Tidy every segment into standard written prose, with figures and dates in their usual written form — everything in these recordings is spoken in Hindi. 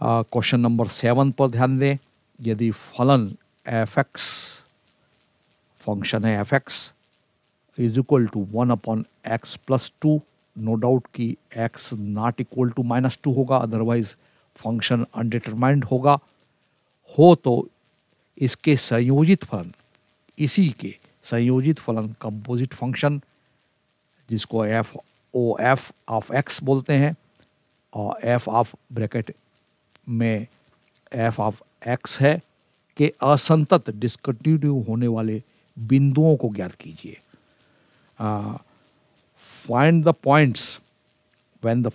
क्वेश्चन नंबर 7 पर ध्यान दें। यदि फलन एफ एक्स फंक्शन है F x is equal to 1/x+2, no doubt कि x नॉट इक्वल टू -2 होगा, अदरवाइज फंक्शन अनडिटरमाइंड होगा। हो तो इसके संयोजित फलन, इसी के संयोजित फलन कंपोजिट फंक्शन जिसको f o f of x बोलते हैं, और एफ ऑफ ब्रैकेट में एफ ऑफ एक्स है के असंतत डिस्कंटिन्यू होने वाले बिंदुओं को ज्ञात कीजिए। Find the points when the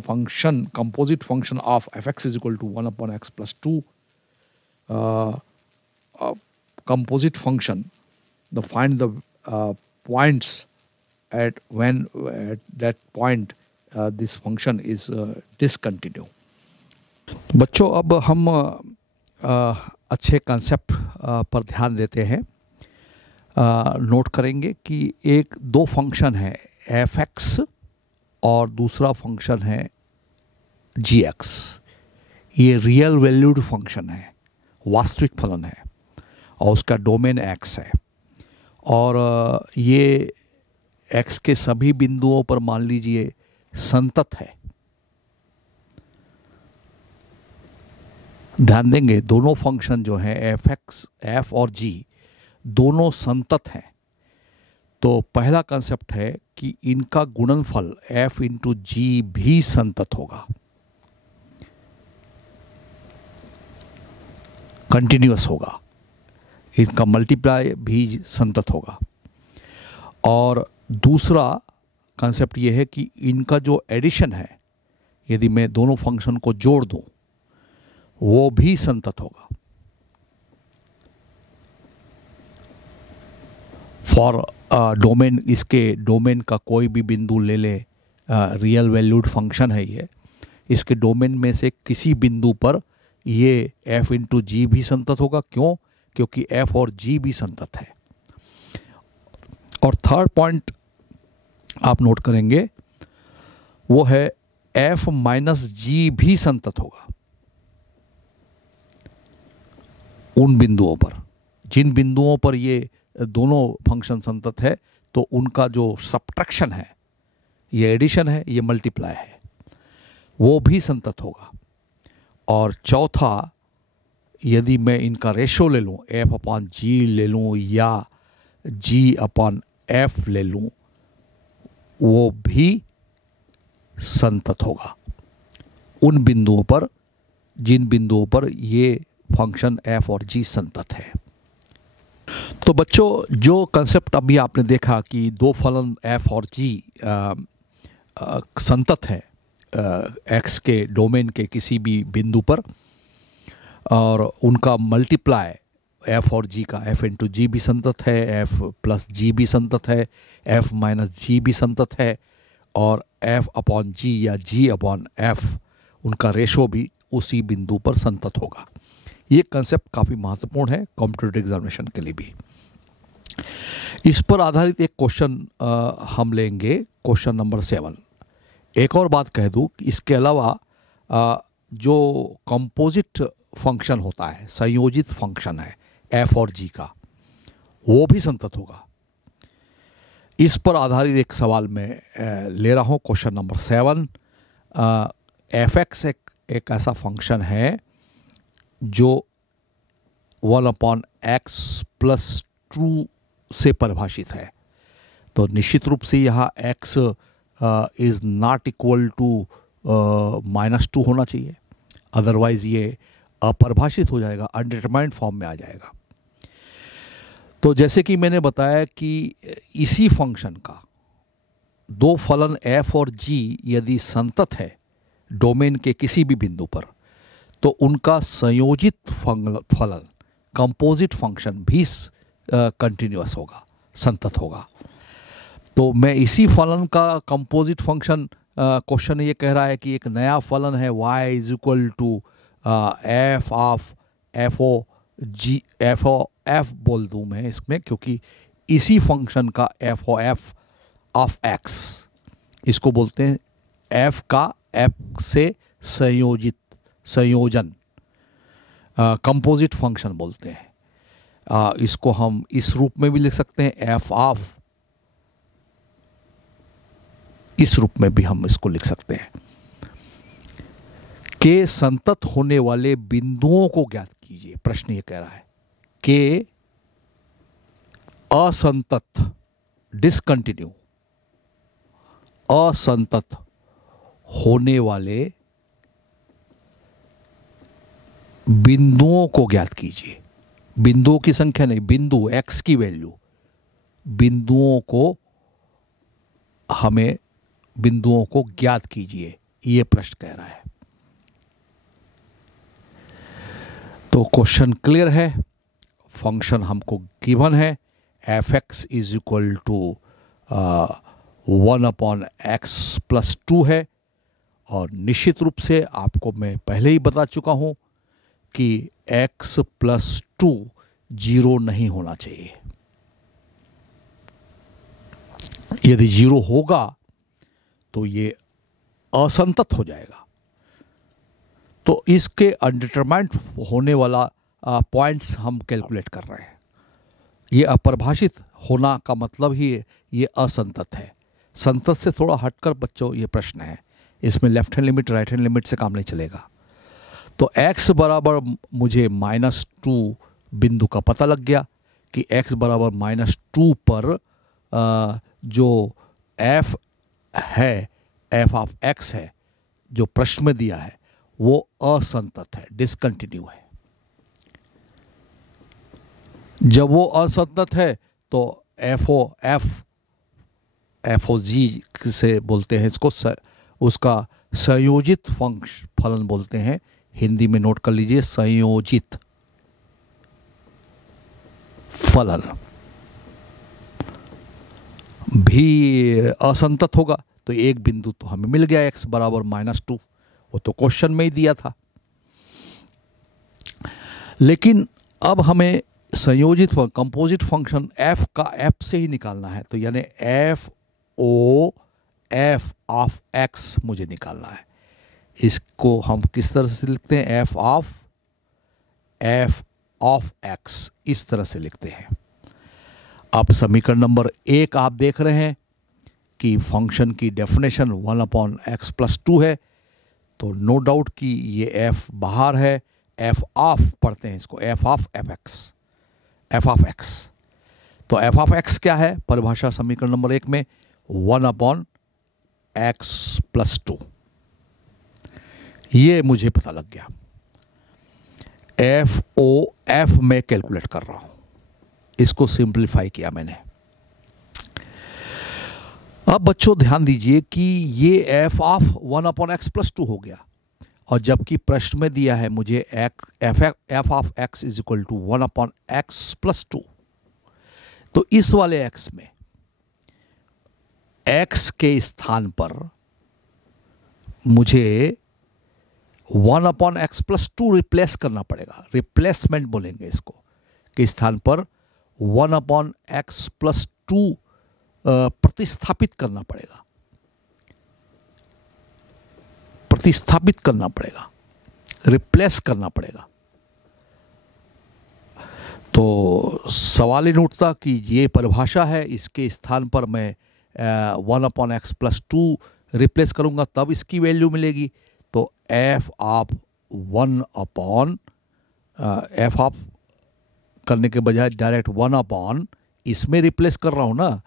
function composite function of f x is equal to 1/x+2 composite function, find the points at that point this function is discontinue। बच्चों अब हम अच्छे कंसेप्ट पर ध्यान देते हैं। नोट करेंगे कि दो फंक्शन है एफ एक्स और दूसरा फंक्शन है जी एक्स। ये रियल वैल्यूड फंक्शन है, वास्तविक फलन है, और उसका डोमेन एक्स है, और ये एक्स के सभी बिंदुओं पर मान लीजिए संतत है। ध्यान देंगे दोनों फंक्शन जो हैं एफ एक्स एफ और जी दोनों संतत हैं। तो पहला कंसेप्ट है कि इनका गुणनफल एफ इंटू जी भी संतत होगा, कंटिन्यूअस होगा, इनका मल्टीप्लाई भी संतत होगा। और दूसरा कंसेप्ट ये है कि इनका जो एडिशन है, यदि मैं दोनों फंक्शन को जोड़ दूं, वो भी संतत होगा। फॉर डोमेन, इसके डोमेन का कोई भी बिंदु ले ले, रियल वैल्यूड फंक्शन है ये, इसके डोमेन में से किसी बिंदु पर ये f इंटू जी भी संतत होगा। क्यों? क्योंकि f और g भी संतत है। और थर्ड पॉइंट आप नोट करेंगे वो है f माइनस जी भी संतत होगा उन बिंदुओं पर, जिन बिंदुओं पर ये दोनों फंक्शन संतत है, तो उनका जो सब्ट्रैक्शन है, ये एडिशन है, ये मल्टीप्लाई है, वो भी संतत होगा। और चौथा, यदि मैं इनका रेशो ले लूँ, एफ अपॉन जी ले लूँ या जी अपॉन एफ ले लूँ, वो भी संतत होगा उन बिंदुओं पर जिन बिंदुओं पर ये फंक्शन एफ और जी संतत है। तो बच्चों जो कंसेप्ट अभी आपने देखा कि दो फलन एफ और जी संतत है एक्स के डोमेन के किसी भी बिंदु पर, और उनका मल्टीप्लाई एफ और जी का एफ इंटू जी भी संतत है, एफ प्लस जी भी संतत है, एफ माइनस जी भी संतत है, और एफ अपॉन जी या जी अपॉन एफ उनका रेशो भी उसी बिंदु पर संतत होगा। ये कंसेप्ट काफ़ी महत्वपूर्ण है कॉम्पिटिटिव एग्जामिनेशन के लिए भी। इस पर आधारित एक क्वेश्चन हम लेंगे, क्वेश्चन नंबर 7। एक और बात कह दूँ, इसके अलावा जो कंपोजिट फंक्शन होता है, संयोजित फंक्शन है एफ और जी का, वो भी संतत होगा। इस पर आधारित एक सवाल मैं ले रहा हूँ, क्वेश्चन नंबर 7। एफ एक्स एक ऐसा फंक्शन है जो 1/x+2 से परिभाषित है। तो निश्चित रूप से यहाँ x is not equal to -2 होना चाहिए, अदरवाइज ये अपरिभाषित हो जाएगा, अनडिटरमाइंड फॉर्म में आ जाएगा। तो जैसे कि मैंने बताया कि इसी फंक्शन का दो फलन f और g यदि संतत है डोमेन के किसी भी बिंदु पर, तो उनका संयोजित फलन कंपोजिट फंक्शन भी कंटिन्यूअस होगा, संतत होगा। तो मैं इसी फलन का कंपोजिट फंक्शन, क्वेश्चन ये कह रहा है कि एक नया फलन है y is equal to f of f o g, f o f बोल दूँ मैं इसमें, क्योंकि इसी फंक्शन का f o f of x, इसको बोलते हैं एफ का एफ से संयोजन कंपोजिट फंक्शन बोलते हैं। इसको हम इस रूप में भी लिख सकते हैं, एफ ऑफ, इस रूप में भी हम इसको लिख सकते हैं। के संतत होने वाले बिंदुओं को ज्ञात कीजिए। प्रश्न ये कह रहा है के असंतत, डिसकंटिन्यू, असंतत होने वाले बिंदुओं को ज्ञात कीजिए। बिंदुओं की संख्या नहीं, बिंदु एक्स की वैल्यू, बिंदुओं को ज्ञात कीजिए, ये प्रश्न कह रहा है। तो क्वेश्चन क्लियर है। फंक्शन हमको गिवन है, F x is equal to 1/x+2 है। और निश्चित रूप से आपको मैं पहले ही बता चुका हूं कि x+2 जीरो नहीं होना चाहिए। यदि जीरो होगा तो ये असंतत हो जाएगा। तो इसके अनडिटरमाइंड होने वाला पॉइंट्स हम कैलकुलेट कर रहे हैं। ये अपरिभाषित होना का मतलब ही ये असंतत है। संतत से थोड़ा हटकर बच्चों ये प्रश्न है, इसमें left hand limit right hand limit से काम नहीं चलेगा। तो x बराबर मुझे -2 बिंदु का पता लग गया कि x बराबर -2 पर जो f है, f ऑफ x है, जो प्रश्न में दिया है वो असंतत है, डिसकंटिन्यू है। जब वो असंतत है तो FOG से बोलते हैं इसको, उसका संयोजित फलन बोलते हैं। हिंदी में नोट कर लीजिए, संयोजित फलन भी असंतत होगा। तो एक बिंदु तो हमें मिल गया x बराबर -2, वो तो क्वेश्चन में ही दिया था। लेकिन अब हमें संयोजित कंपोजिट फंक्शन f का f से ही निकालना है। तो यानी f ऑफ x मुझे निकालना है। इसको हम किस तरह से लिखते हैं? f ऑफ x, इस तरह से लिखते हैं। अब समीकरण नंबर 1 आप देख रहे हैं कि फंक्शन की डेफिनेशन 1/x+2 है। तो नो डाउट कि ये f बाहर है, f ऑफ पढ़ते हैं इसको, f ऑफ x। तो f ऑफ x क्या है? परिभाषा समीकरण नंबर 1 में 1/x+2, ये मुझे पता लग गया। f में कैलकुलेट कर रहा हूं, इसको सिंप्लीफाई किया मैंने। अब बच्चों ध्यान दीजिए कि ये f ऑफ 1/x+2 हो गया, और जबकि प्रश्न में दिया है मुझे f of x is equal to 1/x+2। तो इस वाले x में x के स्थान पर मुझे 1/x+2 रिप्लेस करना पड़ेगा। रिप्लेसमेंट बोलेंगे इसको, के स्थान पर 1/x+2 प्रतिस्थापित करना पड़ेगा, रिप्लेस करना पड़ेगा। तो सवाल ही उठता कि ये परिभाषा है, इसके स्थान पर मैं 1/x+2 रिप्लेस करूंगा तब इसकी वैल्यू मिलेगी। तो f ऑफ करने के बजाय डायरेक्ट 1/, इसमें रिप्लेस कर रहा हूं ना,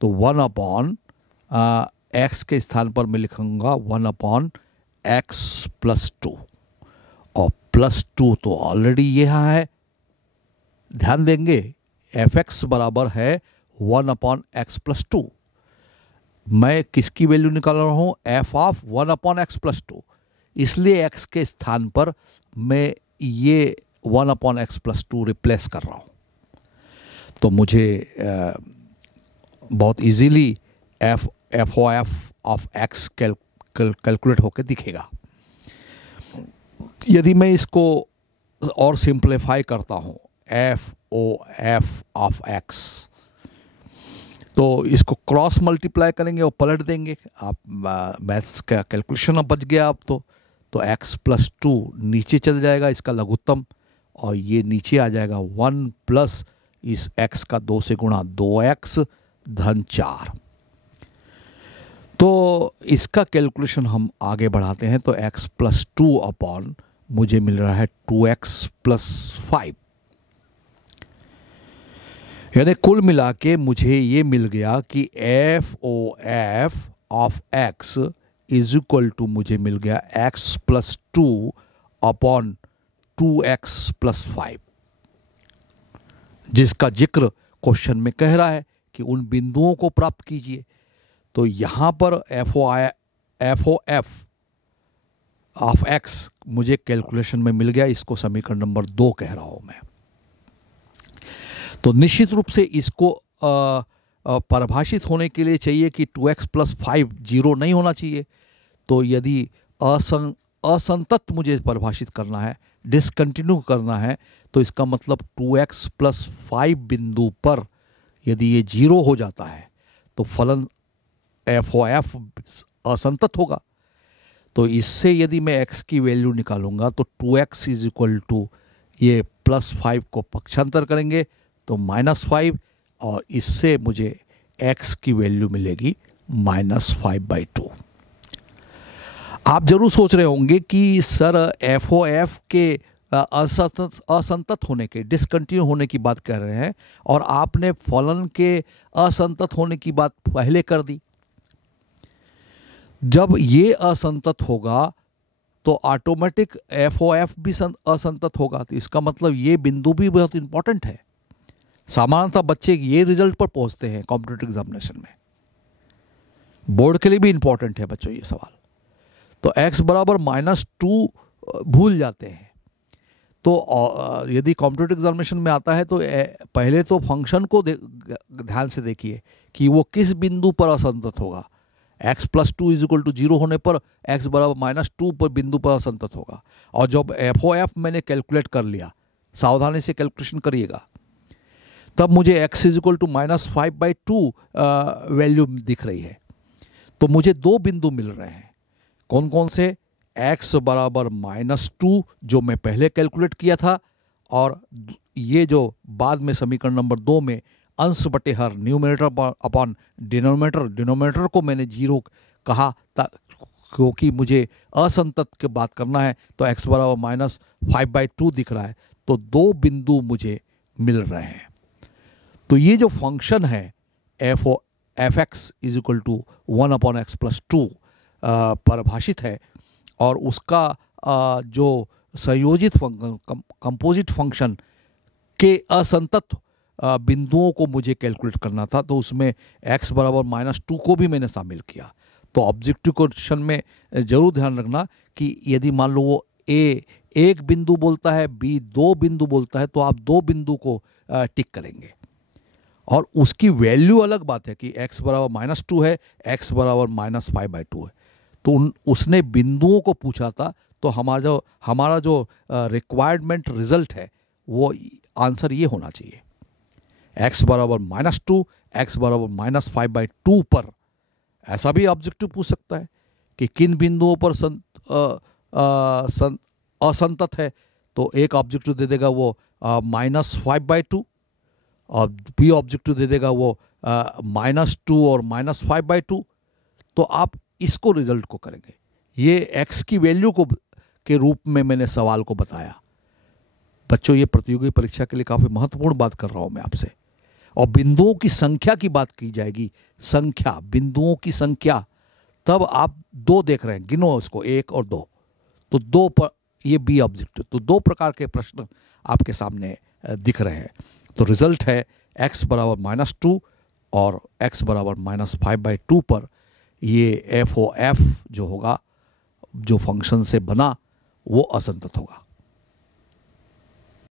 तो 1/x के स्थान पर मैं लिखूंगा 1/x+2, और +2 तो ऑलरेडी यहाँ है। ध्यान देंगे fx बराबर है 1/x+2। मैं किसकी वैल्यू निकाल रहा हूं? f of 1/x+2। इसलिए x के स्थान पर मैं ये 1/x+2 रिप्लेस कर रहा हूं। तो मुझे बहुत easily f of x calculate होकर दिखेगा। यदि मैं इसको और सिंप्लीफाई करता हूं, f ऑफ x, तो इसको क्रॉस मल्टीप्लाई करेंगे और पलट देंगे। आप मैथ्स का कैलकुलेशन अब बच गया आप तो x+2 नीचे चल जाएगा इसका लघुत्तम, और ये नीचे आ जाएगा 1 प्लस इस x का 2 से गुणा 2x धन 4। तो इसका कैलकुलेशन हम आगे बढ़ाते हैं। तो x+2 अपॉन मुझे मिल रहा है 2x+5, यानी कुल मिला के मुझे ये मिल गया कि FOF of x is equal to मुझे मिल गया x+2 अपॉन 2x+5, जिसका जिक्र क्वेश्चन में कह रहा है कि उन बिंदुओं को प्राप्त कीजिए। तो यहां पर FOF ऑफ x मुझे कैलकुलेशन में मिल गया, इसको समीकरण नंबर 2 कह रहा हूं मैं। तो निश्चित रूप से इसको परिभाषित होने के लिए चाहिए कि 2x+5 0 नहीं होना चाहिए। तो यदि असंतत मुझे परिभाषित करना है, डिसकंटिन्यू करना है, तो इसका मतलब 2x+5 बिंदु पर यदि ये 0 हो जाता है तो फलन FOF असंतत होगा। तो इससे यदि मैं x की वैल्यू निकालूंगा तो 2x इज इक्वल टू ये +5 को पक्षांतर करेंगे तो -5, और इससे मुझे x की वैल्यू मिलेगी -5/2। आप जरूर सोच रहे होंगे कि सर FOF के असंतत होने के, डिसकंटिन्यू होने की बात कर रहे हैं और आपने फलन के असंतत होने की बात पहले कर दी। जब ये असंतत होगा तो ऑटोमेटिक FOF भी असंतत होगा। तो इसका मतलब ये बिंदु भी बहुत इंपॉर्टेंट है। सामान्यतः बच्चे ये रिजल्ट पर पहुंचते हैं कॉम्पिटिटिव एग्जामिनेशन में, बोर्ड के लिए भी इंपॉर्टेंट है बच्चों ये सवाल। तो x बराबर -2 भूल जाते हैं। तो यदि कॉम्पिटिटिव एग्जामिनेशन में आता है तो पहले तो फंक्शन को ध्यान से देखिए कि वो किस बिंदु पर असंतत होगा। x+2 इज इक्वल टू 0 होने पर x बराबर -2 पर बिंदु पर असंतत होगा। और जब FOF मैंने कैलकुलेट कर लिया, सावधानी से कैलकुलेशन करिएगा, तब मुझे x is equal to -5/2 value दिख रही है। तो मुझे 2 बिंदु मिल रहे हैं। कौन कौन से? x बराबर -2 जो मैं पहले कैलकुलेट किया था, और ये जो बाद में समीकरण नंबर 2 में अंश बटे हर न्यूमरेटर अपॉन डिनोमिनेटर को मैंने 0 कहा था, क्योंकि मुझे असंतत की बात करना है। तो x बराबर -5/2 दिख रहा है। तो 2 बिंदु मुझे मिल रहे हैं। तो ये जो फंक्शन है fx is equal to 1/x+2 परिभाषित है, और उसका जो संयोजित फंक्शन, कंपोजिट फंक्शन के असंतत बिंदुओं को मुझे कैलकुलेट करना था। तो उसमें x बराबर -2 को भी मैंने शामिल किया। तो ऑब्जेक्टिव क्वेश्चन में जरूर ध्यान रखना कि यदि मान लो वो A 1 बिंदु बोलता है, B 2 बिंदु बोलता है, तो आप 2 बिंदु को टिक करेंगे। और उसकी वैल्यू अलग बात है कि x बराबर -2 है, x बराबर -5/2 है। तो उसने बिंदुओं को पूछा था। तो हमारा जो रिक्वायरमेंट रिजल्ट है वो आंसर ये होना चाहिए, x बराबर -2, x बराबर -5/2 पर। ऐसा भी ऑब्जेक्टिव पूछ सकता है कि किन बिंदुओं पर असंतत है। तो एक ऑब्जेक्टिव दे देगा वो -5/2, और बी ऑब्जेक्टिव दे देगा वो -2 और -5/2। तो आप इसको रिजल्ट को करेंगे। ये x की वैल्यू को के रूप में मैंने सवाल को बताया। बच्चों, ये प्रतियोगी परीक्षा के लिए काफ़ी महत्वपूर्ण बात कर रहा हूं मैं आपसे। और बिंदुओं की संख्या की बात की जाएगी, संख्या, बिंदुओं की संख्या। तब आप 2 देख रहे हैं, गिनो उसको, 1 और 2। तो 2 पर ये बी ऑब्जेक्टिव। तो 2 प्रकार के प्रश्न आपके सामने दिख रहे हैं। तो रिजल्ट है x बराबर -2 और x बराबर -5/2 पर ये FOF जो होगा, जो फंक्शन से बना, वो असंतत होगा।